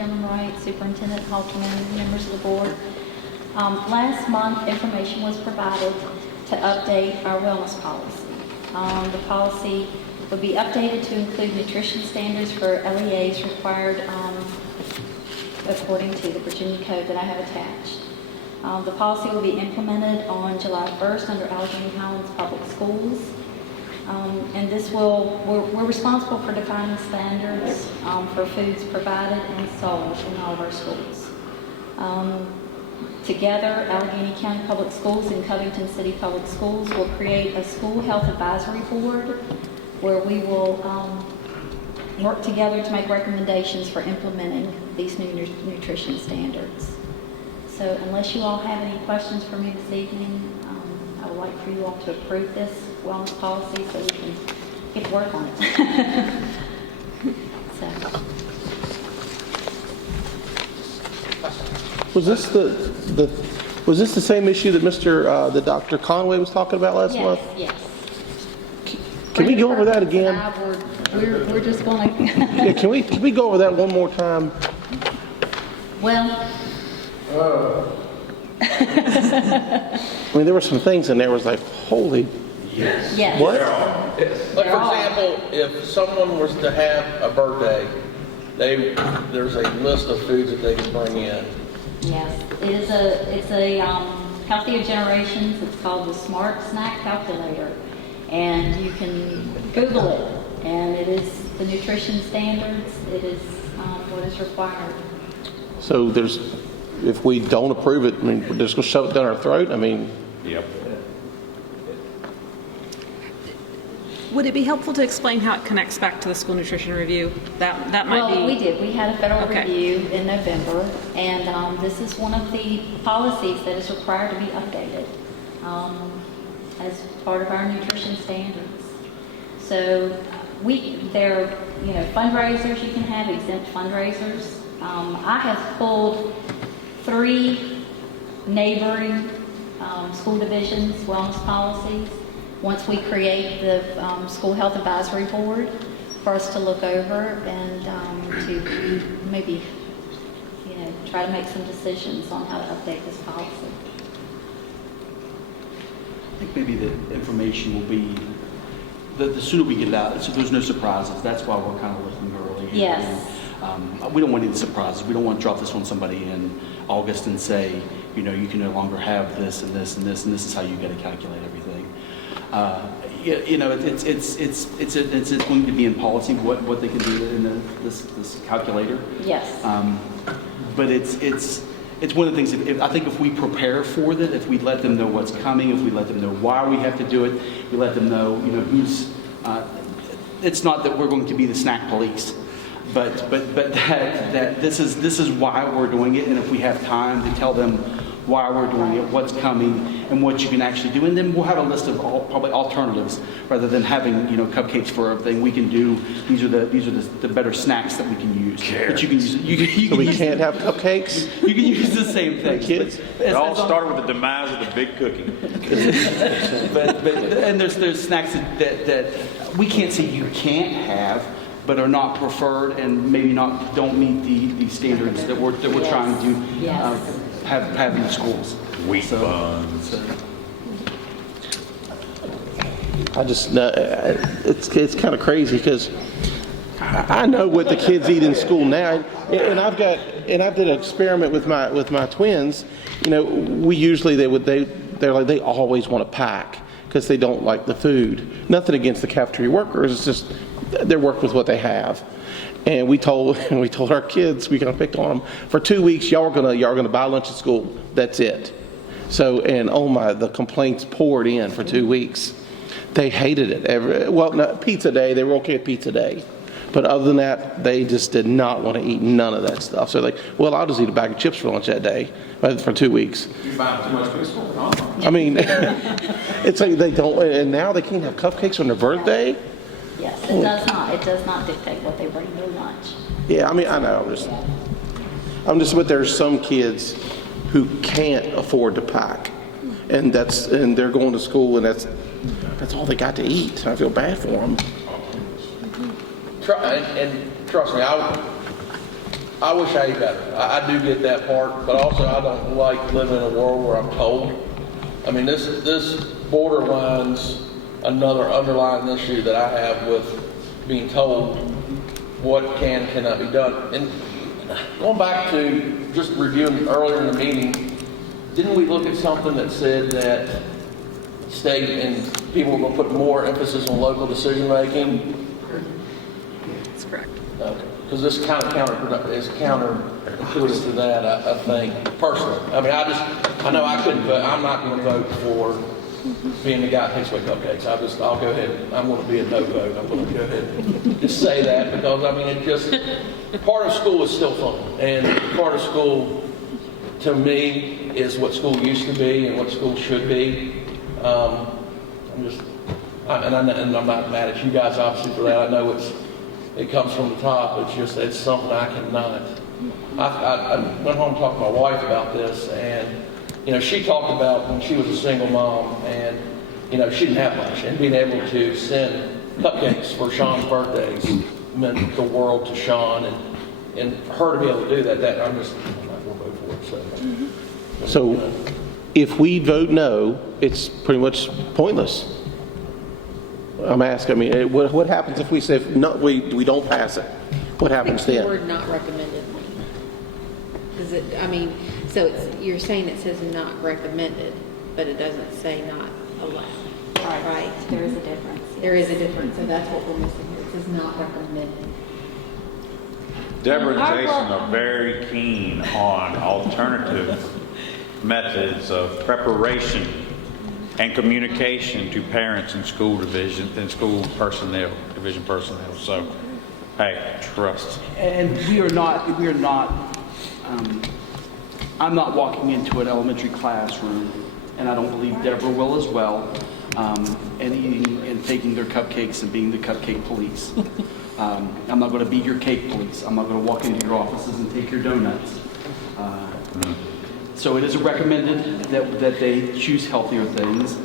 Chairman Wright, Superintendent Halterman, members of the board. Last month, information was provided to update our wellness policy. The policy would be updated to include nutrition standards for LEAs required according to the Virginia code that I have attached. The policy will be implemented on July 1st under Alleghany County Public Schools. And this we're responsible for defining standards for foods provided and sold in all of our schools. Together, Alleghany County Public Schools and Covington City Public Schools will create a school health advisory board where we will work together to make recommendations for implementing these new nutrition standards. So unless you all have any questions for me this evening, I would like for you all to approve this wellness policy so we can get to work on it. Was this the same issue that the Dr. Conway was talking about last month? Yes. Can we go over that again? We're just going to. Yeah, can we go over that one more time? Well. I mean, there were some things in there was like, holy. Yes. What? Like, for example, if someone was to have a birthday, there's a list of foods that they can bring in. Yes, it's a Healthier Generations. It's called the Smart Snack Calculator, and you can Google it. And it is the nutrition standards. It is what is required. So if we don't approve it, I mean, we're just going to shove it down our throat. I mean. Yep. Would it be helpful to explain how it connects back to the school nutrition review? That might be. Well, we did. We had a federal Okay. review in November, and this is one of the policies that is required to be updated as part of our nutrition standards. So there are fundraisers you can have, exempt fundraisers. I have pulled 3 neighboring school divisions wellness policies. Once we create the school health advisory board for us to look over and to maybe, try to make some decisions on how to update this policy. I think maybe the information will be, the sooner we get it out, so there's no surprises. That's why we're kind of looking early. Yes. We don't want any surprises. We don't want to drop this on somebody in August and say, you can no longer have this and this and this, and this is how you got to calculate everything. It's going to be in policy what they can do in this calculator. Yes. But it's one of the things. I think if we prepare for that, if we let them know what's coming, if we let them know why we have to do it, we let them know who's. It's not that we're going to be the snack police, but that this is why we're doing it, and if we have time to tell them why we're doing it, what's coming, and what you can actually do. And then we'll have a list of probably alternatives rather than having cupcakes for everything. We can do these are the better snacks that we can use. But you can use. You can We use, can't have cupcakes? You can use the same thing. Kids? It all started with the demise of the big cookie. And there's snacks that we can't say you can't have, but are not preferred and maybe don't meet the standards that we're trying to Yes. have in schools. Wheat buns. I just, it's kind of crazy because I know what the kids eat in school now, and I did an experiment with my twins. We usually they always want to pack because they don't like the food. Nothing against the cafeteria workers. It's just they work with what they have. And we told our kids, we kind of picked on them, for 2 weeks, y'all are gonna buy lunch at school. That's it. So, and the complaints poured in for 2 weeks. They hated it. Pizza day, they were okay with pizza day. But other than that, they just did not want to eat none of that stuff. So well, I'll just eat a bag of chips for lunch that day for 2 weeks. You buy too much food school? I mean, it's like they don't, and now they can't have cupcakes on their birthday. Yes, it does not. It does not dictate what they bring to lunch. Yeah, I mean, I know. But there's some kids who can't afford to pack, and they're going to school, and that's all they got to eat. I feel bad for them. And trust me, I wish I ate better. I do get that part, but also I don't like living in a world where I'm told. I mean, this borderlines another underlying issue that I have with being told what cannot be done. And going back to just reviewing earlier in the meeting, didn't we look at something that said that state and people were going to put more emphasis on local decision making? That's correct. Okay. Because this kind of counterintuitive to that, I think, personally. I mean, I know I couldn't vote. I'm not going to vote for being the guy that takes away cupcakes. I'll go ahead. I'm going to be a no vote. I'm going to go ahead and just say that because, I mean, part of school is still fun. And part of school, to me, is what school used to be and what school should be. I'm not mad at you guys, obviously, for that. I know it comes from the top. It's something I cannot. I went home and talked to my wife about this, and she talked about when she was a single mom, and she didn't have much, and being able to send cupcakes for Sean's birthdays meant the world to Sean, and her to be able to do that I'm not going to vote for it. So if we vote no, it's pretty much pointless. I'm asking, what happens if we say no, we don't pass it? What happens The then? word not recommended. So you're saying it says not recommended, but it doesn't say not allowed, right? There is a difference. There is a difference, so that's what we're missing here. It says not recommended. Deborah and Jason are very keen on alternative methods of preparation and communication to parents and school division and school personnel, division personnel. So, hey, trust. And we are not, I'm not walking into an elementary classroom, and I don't believe Deborah will as well, and eating and taking their cupcakes and being the cupcake police. I'm not going to be your cake police. I'm not going to walk into your offices and take your donuts. So it is recommended that they choose healthier things.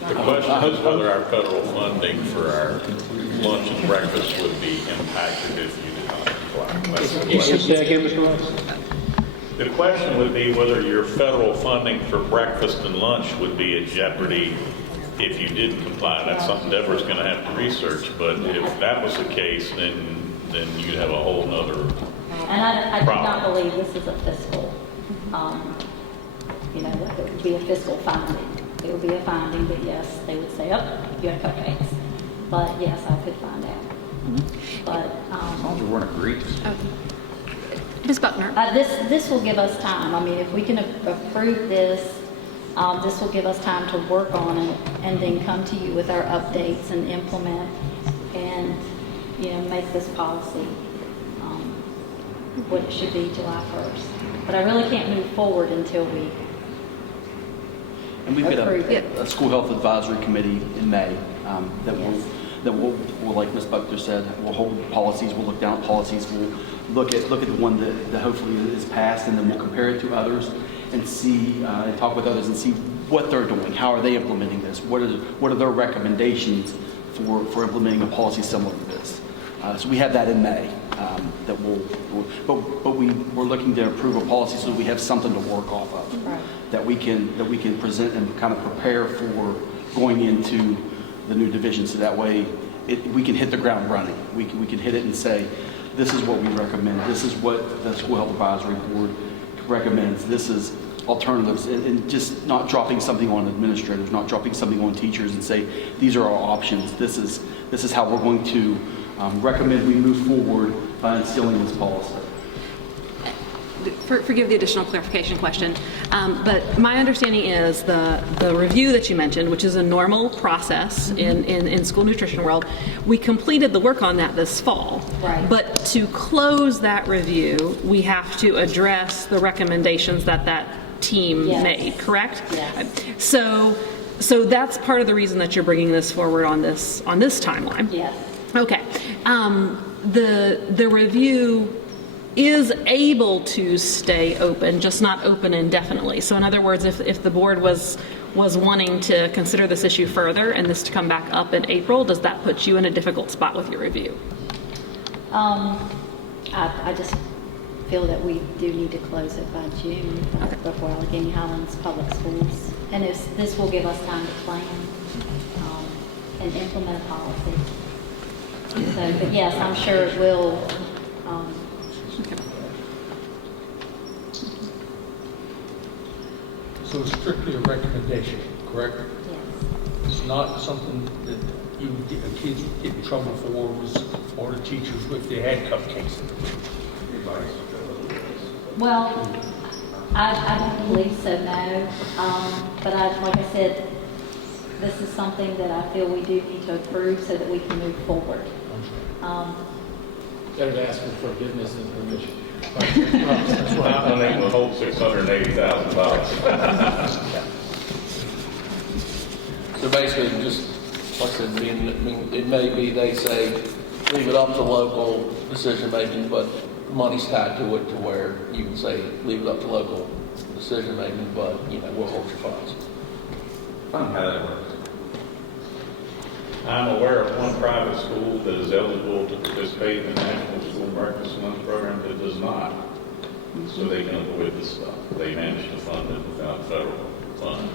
The question is whether our federal funding for our lunch and breakfast would be impacted if you did not comply. That's the question. The question would be whether your federal funding for breakfast and lunch would be at jeopardy if you didn't comply. That's something Deborah's going to have to research, but if that was the case, then you'd have a whole nother And I do problem. not believe this is a fiscal, that it would be a fiscal finding. It would be a finding that, yes, they would say, oh, you have cupcakes. But yes, I could find out. But As long as we weren't egregious. Ms. Buckner? this will give us time. I mean, if we can approve this, this will give us time to work on it and then come to you with our updates and implement and, make this policy what it should be July 1st. But I really can't move forward until we And we've got approve it. a school health advisory committee in May that will, like Ms. Buckner said, we'll hold policies, we'll look down at policies, we'll look at the one that hopefully is passed, and then we'll compare it to others and see, and talk with others and see what they're doing, how are they implementing this, what are their recommendations for implementing a policy similar to this. So we have that in May, that we're looking to approve a policy so that we have something to work off of, Right. that we can present and kind of prepare for going into the new division. So that way, we can hit the ground running. We can hit it and say, this is what we recommend. This is what the School Health Advisory Board recommends. This is alternatives, and just not dropping something on administrators, not dropping something on teachers, and say these are our options. This is how we're going to recommend we move forward by instilling this policy. Forgive the additional clarification question, but my understanding is the review that you mentioned, which is a normal process in school nutrition world, we completed the work on that this fall. Right. But to close that review, we have to address the recommendations that team Yes. made, correct? Yes. So that's part of the reason that you're bringing this forward on this timeline. Yes. Okay. The review is able to stay open, just not open indefinitely. So in other words, if the board was wanting to consider this issue further and this to come back up in April, does that put you in a difficult spot with your review? I just feel that we do need to close it by June before Alleghany Highlands Public Schools. And this will give us time to plan and implement a policy. So, but yes, I'm sure it will. So it's strictly a recommendation, correct? Yes. It's not something that you would get, kids would get in trouble for, or the teachers if they had cupcakes. Well, I don't believe so, no. But like I said, this is something that I feel we do need to approve so that we can move forward. Better to ask for forgiveness than permission. Not when they can hold $680,000. So basically, just, like I said, it may be, they say, leave it up to local decision making, but money's tied to it to where you can say, leave it up to local decision making, but, we'll hold your funds. Fun how that works. I'm aware of one private school that is eligible to participate in the National School Breakfast Lunch Program that does not. So they can avoid this stuff. They manage to fund it without federal funds.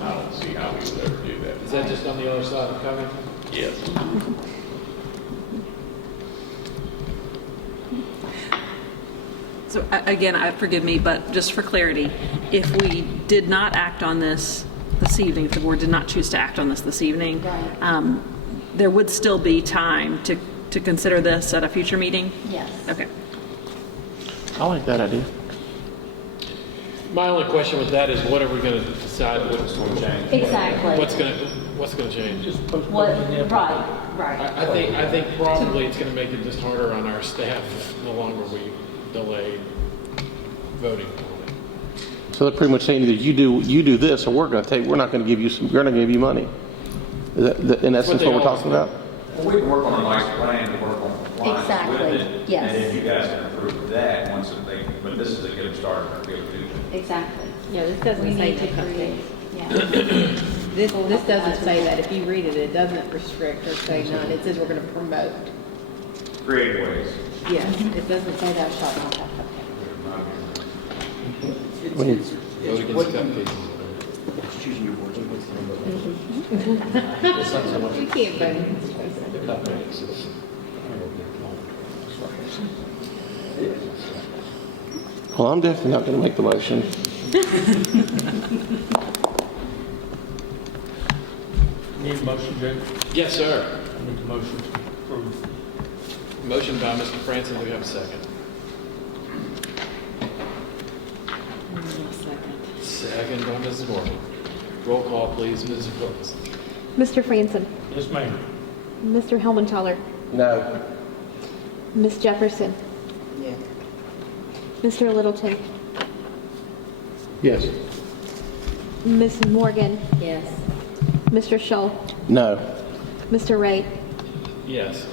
I don't see how we would ever do that. Is that just on the other side of Covington? Yes. So again, forgive me, but just for clarity, if we did not act on this evening, if the board did not choose to act on this evening, Right. there would still be time to consider this at a future meeting? Yes. Okay. I like that idea. My only question with that is, what are we going to decide? What's going to change? Exactly. What's going to change? What, right. I think probably it's going to make it just harder on our staff the longer we delay voting on it. So they're pretty much saying either you do this, or we're not going to give you we're going to give you money. Is that in essence what we're talking about? Well, we can work on a nice plan to work on compliance Exactly, with it. yes. And then you guys can approve that once but this is a good start or good do. Exactly. Yeah, this We doesn't say need no to create, cupcakes. yeah. This doesn't say that. If you read it, it doesn't restrict or say none. It says we're going to promote. Creative ways. Yes, it doesn't say thou shalt not have cupcakes. Vote against cupcakes. It's choosing your words. You can't vote against choices. Well, I'm definitely not going to make the motion. Need a motion, Jay? Yes, sir. I make a motion to approve. Motion by Mr. Franson. Do we have a second? Second by Mrs. Morgan. Roll call, please, Mrs. Wilson. Mr. Franson, Yes, ma'am. Mr. Helmintoller, No. Ms. Jefferson, Yeah. Mr. Littleton, Yes. Ms. Morgan, Yes. Mr. Shull, No. Mr. Wright, Yes.